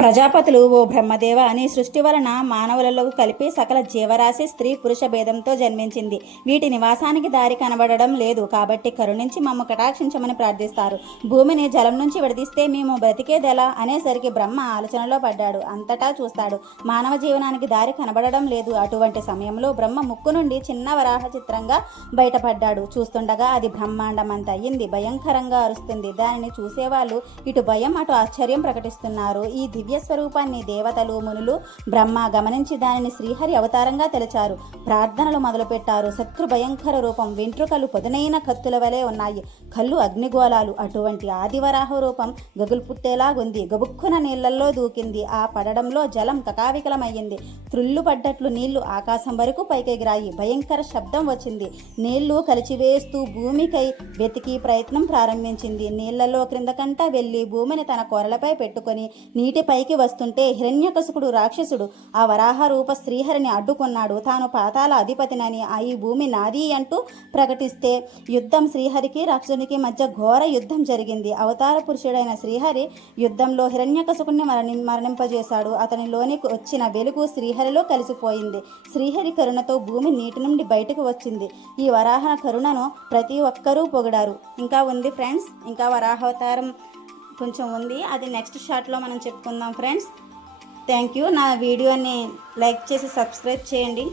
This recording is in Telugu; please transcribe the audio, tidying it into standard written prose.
ప్రజాపతులు ఓ బ్రహ్మదేవ అని సృష్టి వలన మానవులలో కలిపి సకల జీవరాశి స్త్రీ పురుష భేదంతో జన్మించింది. వీటి నివాసానికి దారి కనబడడం లేదు కాబట్టి కరుణించి మమ్మ కటాక్షించమని ప్రార్థిస్తారు. భూమిని జలం నుంచి విడదీస్తే మేము బ్రతికేదెలా అనేసరికి బ్రహ్మ ఆలోచనలో పడ్డాడు. అంతటా చూస్తాడు, మానవ జీవనానికి దారి కనబడడం లేదు. అటువంటి సమయంలో బ్రహ్మ ముక్కు నుండి చిన్న వరాహ చిత్రంగా బయటపడ్డాడు. చూస్తుండగా అది బ్రహ్మాండం అంత అయ్యింది. భయంకరంగా అరుస్తుంది. దానిని చూసేవాళ్ళు ఇటు భయం అటు ఆశ్చర్యం ప్రకటిస్తున్నారు. ఈ దివ్య స్వరూపాన్ని దేవతలు మునులు బ్రహ్మ గమనించి దానిని శ్రీహరి అవతారంగా తెలచారు. ప్రార్థనలు మొదలుపెట్టారు. శత్రు భయంకర రూపం. వెంట్రుకలు పొదనైన కత్తుల వలె ఉన్నాయి. కళ్ళు అగ్నిగోళాలు. అటువంటి ఆదివరాహ రూపం గగులు పుట్టేలాగుంది. గబుక్కున నీళ్లలో దూకింది. ఆ పడడంలో జలం కకావికలమయ్యింది. త్రుళ్ళు పడ్డట్లు నీళ్లు ఆకాశం వరకు పైకెగిరాయి. భయంకర శబ్దం వచ్చింది. నీళ్లు కలిచివేస్తూ భూమికై వెతికి ప్రయత్నం ప్రారంభించింది. నీళ్లలో క్రిందకంటా వెళ్లి భూమిని తన కొరలపై పెట్టుకొని నీటిపైకి వస్తుంటే హిరణ్యకశిపుడు రాక్షసుడు ఆ వరాహ రూప శ్రీహరిని అడ్డుకున్నాడు. తాను పాతాల అధిపతినని ఈ భూమి నాది అంటూ ప్రకటిస్తే యుద్ధం శ్రీహరికి రాక్షసునికి మధ్య ఘోర యుద్ధం జరిగింది. అవతార పురుషుడైన శ్రీహరి యుద్ధంలో హిరణ్యకశిపుడిని మరణింపజేశాడు. అతనిలోనికి వచ్చిన వెలుగు శ్రీహరిలో కలిసిపోయింది. శ్రీహరి కరుణతో భూమి నీటి నుండి బయటకు వచ్చింది. ఈ వరాహ కరుణను ప్రతి ఒక్కరూ పొగిడారు. ఇంకా ఉంది ఫ్రెండ్స్, ఇంకా వరాహావతారం కొంచెం ఉంది. అది నెక్స్ట్ షార్ట్లో మనం చెప్పుకుందాం ఫ్రెండ్స్. Thank you. నా వీడియోని లైక్ చేసి సబ్స్క్రైబ్ చేయండి.